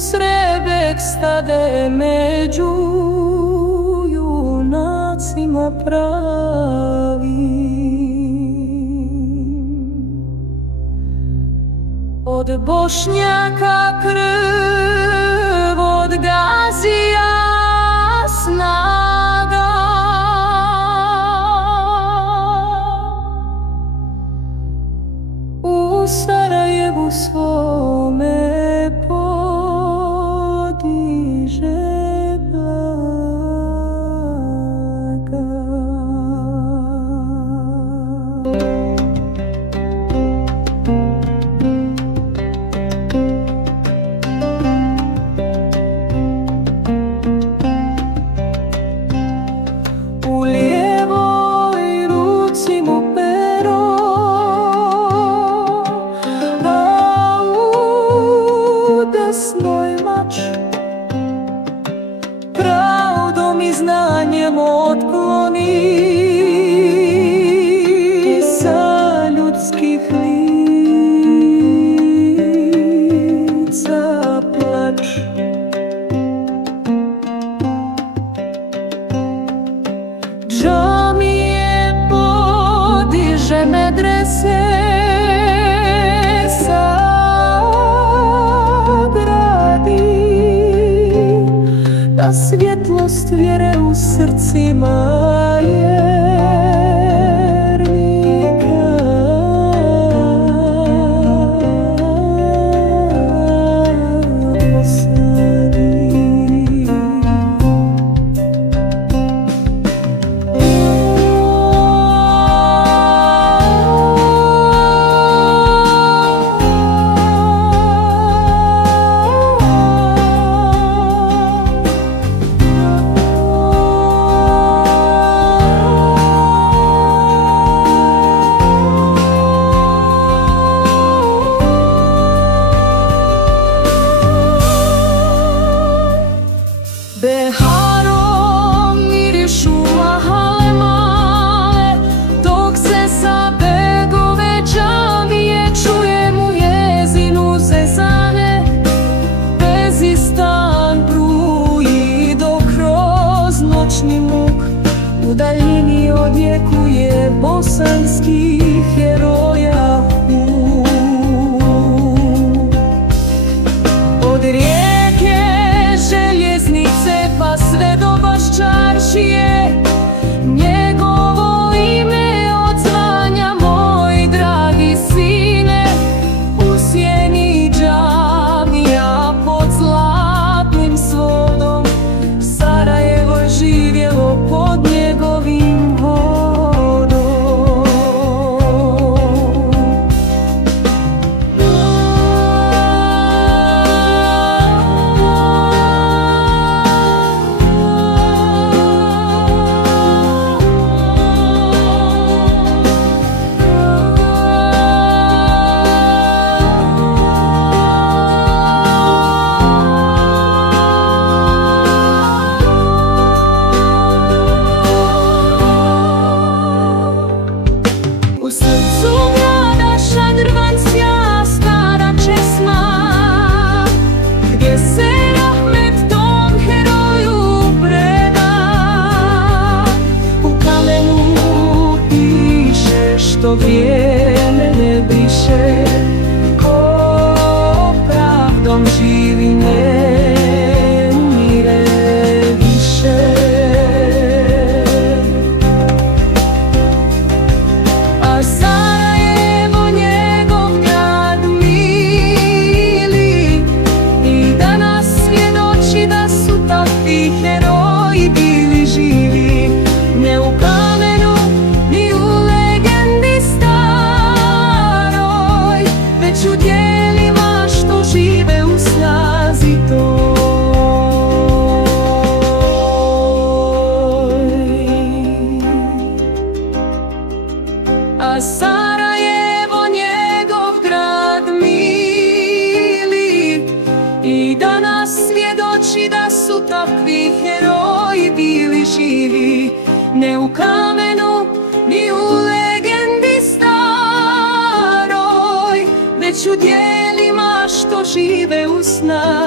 Srebek stade među junacima pravim. Od Bošnjaka krv, od Gazija snaga, u Sarajevu svome pravdom i znanjem otkloni sa ljudskih lica plač. Džamije podiže, medrese da svjetlost vjere u srcima vjernika osadi. Beharom mirišu mahale male, dok se sa begove džamije čujem u jezinu zezane. Bezistan bruji dok kroz noćni muk u daljini odjekuje bosanskih heroja put. Od rijeke željeznice pa sve do Baščaršije, njegovo ime odzvanja, moj dragi sine. U sjeni džamija pod zlatnim svodom, Sarajevo je živjelo pod njegovim vodom. U srcu grada Šadrvanska stara česma, gdje se rahmet tom heroju preda. U kamenu piše što vrijeme ne briše, ko pravdom živi ne umire više. A Sarajevo njegov grad mili, i danas svjedoči da su takvi heroji bili živi. Ne u kamenu ni u legendi staroj, već u djelima što žive u snazi toj. A Sarajevo njegov grad mili, i danas svjedoči da su takvi heroji bili živi. Ne u kamenu ni u legendi staroj, već u djelima što žive u snazi.